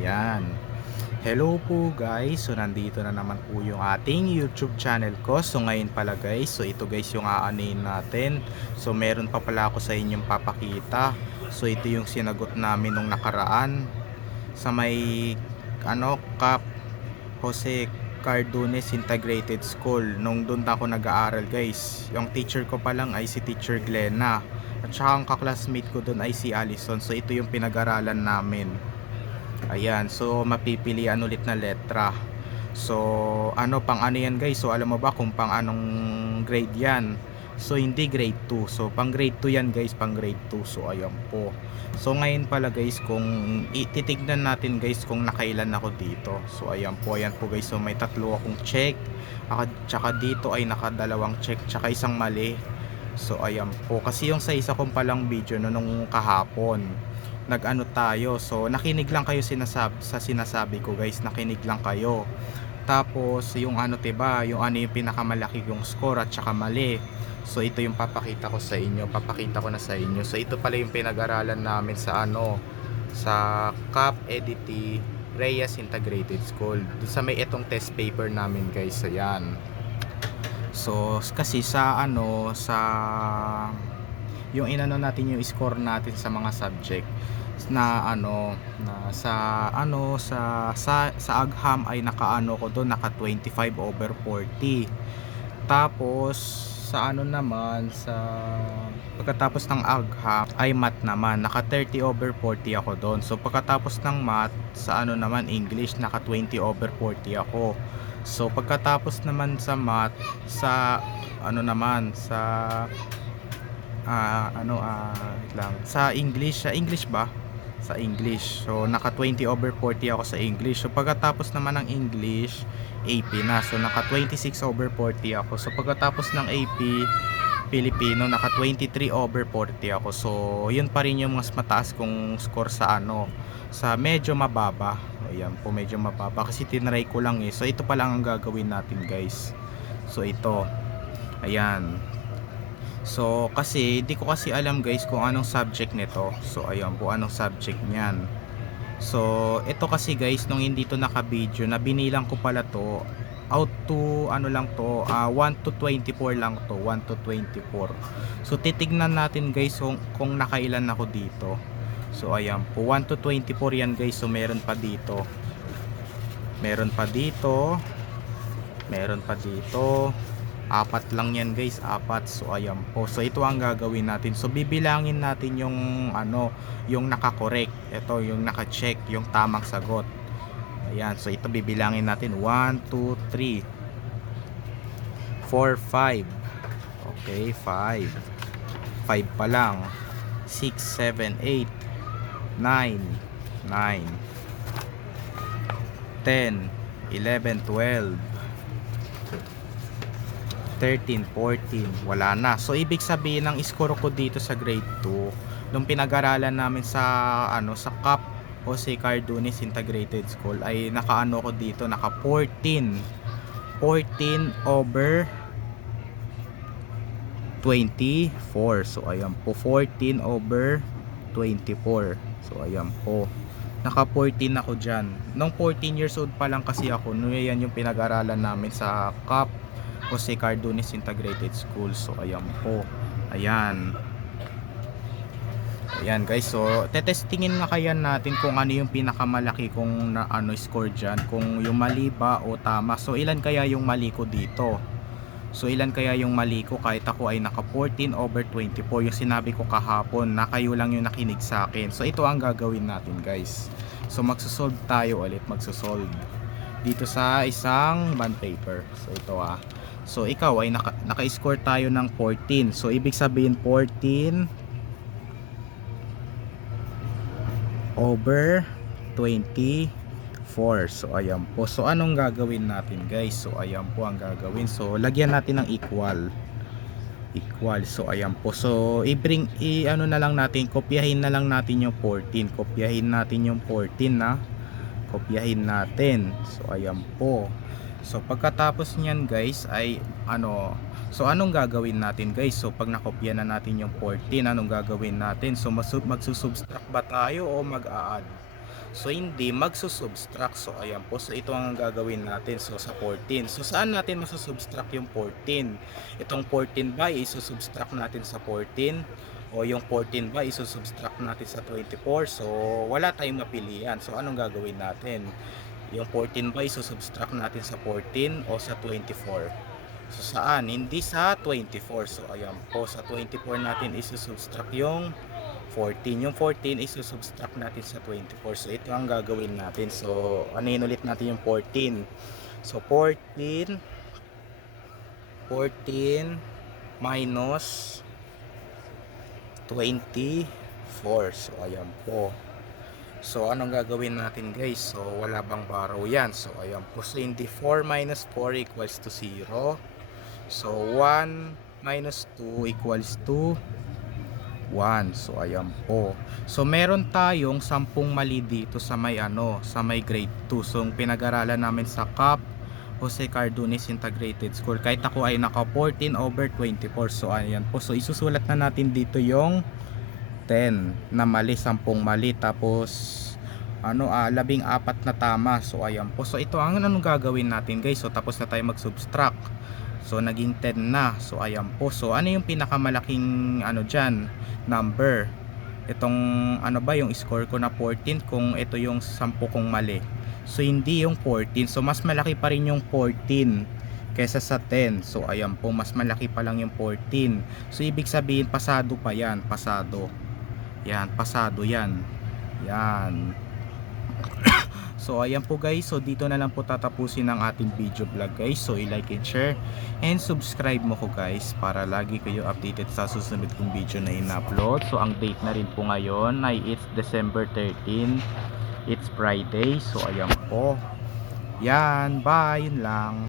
Ayan. Hello po guys. So nandito na naman po yung ating YouTube channel ko. So ngayon pala guys. So ito guys yung aanin natin. So meron pa pala ako sa inyong papakita. So ito yung sinagot namin nung nakaraan sa may ano Cap Jose Cardunes Integrated School nung doon ako nag-aaral guys. Yung teacher ko pa lang ay si Teacher Glenna. At saka ang kaklasmate ko doon ay si Allison. So ito yung pinag-aralan namin. Ayan, so mapipilian ulit na letra. So ano pang ano yan guys? So alam mo ba kung pang anong grade yan? So hindi grade 2. So pang grade 2 yan guys, pang grade 2. So ayan po. So ngayon pala guys kung ititignan natin guys kung nakailan ako dito. So ayan po, ayan po guys. So may tatlo akong check. At tsaka dito ay nakadalawang check tsaka isang mali. So ayan po. Kasi yung sa isa kong palang video no, nung kahapon nag-ano tayo. So nakinig lang kayo sinasab sa sinasabi ko guys. Nakinig lang kayo. Tapos yung ano 'di ba, yung ano yung pinakamalaki yung score at saka mali. So ito yung papakita ko sa inyo, papakita ko na sa inyo. So ito pala yung pinag-aralan namin sa ano sa Cap Edity Reyes Integrated School. Doon sa may itong test paper namin guys. Ayan. So kasi sa ano sa yung inano natin yung score natin sa mga subject na ano na sa ano sa sa, sa agham ay nakaano ko doon naka 25 over 40 tapos sa ano naman sa pagkatapos ng agham ay math naman naka 30 over 40 ako doon. So pagkatapos ng math sa ano naman English naka 20 over 40 ako. So pagkatapos naman sa math sa ano naman sa ah ano wait lang sa English sa English ba sa English. So naka 20 over 40 ako sa English. So pagkatapos naman ng English AP na. So naka 26 over 40 ako. So pagkatapos ng AP Filipino naka 23 over 40 ako. So yun pa rin yung mas mataas kong score sa ano sa medyo mababa. Ayan po medyo mababa. Kasi tinry ko lang eh. So ito pa lang ang gagawin natin guys. So ito. Ayan So kasi di ko kasi alam guys kung anong subject nito. So ayun po anong subject niyan. So ito kasi guys nung hindi to naka-video na binilang ko pala to out to ano lang to uh, 1 to 24 lang to 1 to 24 so titignan natin guys kung, kung nakailan ako dito. So ayan po 1 to 24 yan guys. So meron pa dito. Meron pa dito. Meron pa dito apat lang yan guys. Apat. So ayan po. So ito ang gagawin natin. So bibilangin natin yung ano yung nakakorek. Ito yung naka-check yung tamang sagot. Ayan. So ito bibilangin natin. 1 2 3 4 5 okay 5 5 pa lang. 6 7 8 9 9 10 11 12 13, 14, wala na. So ibig sabihin ng score ko dito sa grade 2 nung pinag-aralan namin sa ano sa CAP Jose Cardunes Integrated School ay nakaano ko dito, naka 14. 14 over 24. So ayan po 14 over 24. So ayan po. Naka 14 ako diyan. Nung 14 years old pa lang kasi ako, no yan yung pinag-aralan namin sa CAP Jose Cardunes Integrated School. So ayan po. Ayan. Ayan guys, so tetestingin nga kaya natin kung ano yung pinakamalaki kung na, ano score dyan, kung yung mali ba o tama. So ilan kaya yung mali ko dito? So ilan kaya yung mali ko kahit ako ay naka 14 over 24 yung sinabi ko kahapon na kayo lang yung nakinig sa akin. So ito ang gagawin natin guys. So magsosolve tayo ulit, magsosolve dito sa isang bond paper. So ito ah. So ikaw ay naka, naka-score tayo ng 14. So ibig sabihin 14 over 24. So ayan po. So anong gagawin natin guys? So ayan po ang gagawin. So lagyan natin ng equal. Equal. So ayan po. So i-bring i ano na lang natin, kopyahin na lang natin yung 14. Kopyahin natin yung 14 na. Kopyahin natin. So ayan po. So pagkatapos niyan guys ay ano So anong gagawin natin guys? So pag nakopya na natin yung 14, anong gagawin natin? So magsusubtract ba tayo o mag-a-add? So hindi magsusubtract. So ayan po. So ito ang gagawin natin. So sa 14. So saan natin masusubtract yung 14? Itong 14 ba isusubtract natin sa 14? O yung 14 ba isusubtract natin sa 24? So wala tayong mapilian. So anong gagawin natin? Yung 14 ba isusubtract natin sa 14 o sa 24? So saan? Hindi sa 24. So ayan po. Sa 24 natin isusubtract yung 14. Yung 14 is subtract natin sa 24. So ito ang gagawin natin. So anuin ulit natin yung 14. So 14 14 minus 24. So ayan po. So anong gagawin natin guys? So wala bang baro yan? So ayan po. So hindi 4 minus 4 equals to 0. So 1 minus 2 equals to 1. So ayan po. So meron tayong 10 mali dito sa may ano, sa may grade 2. So pinag-aralan namin sa CAP Jose Cardunes Integrated School. Kahit ako ay naka 14 over 24. So ayan po. So isusulat na natin dito yung 10 na mali, 10 mali tapos ano ah, labing apat na tama. So ayan po. So ito ang anong gagawin natin guys. So tapos na tayo mag-subtract. So naging 10 na. So ayan po. So ano yung pinakamalaking ano diyan number? Itong ano ba yung score ko na 14 kung ito yung 10 kong mali. So hindi yung 14. So mas malaki pa rin yung 14 kaysa sa 10. So ayan po, mas malaki pa lang yung 14. So ibig sabihin pasado pa yan, pasado. Yan, pasado yan. Yan. So ayan po guys, so dito na lang po tatapusin ang ating video vlog guys. So i-like and share and subscribe mo ko guys para lagi kayo updated sa susunod kong video na in-upload. So ang date na rin po ngayon ay it's December 13. It's Friday. So ayan po. Yan, bye, yun lang.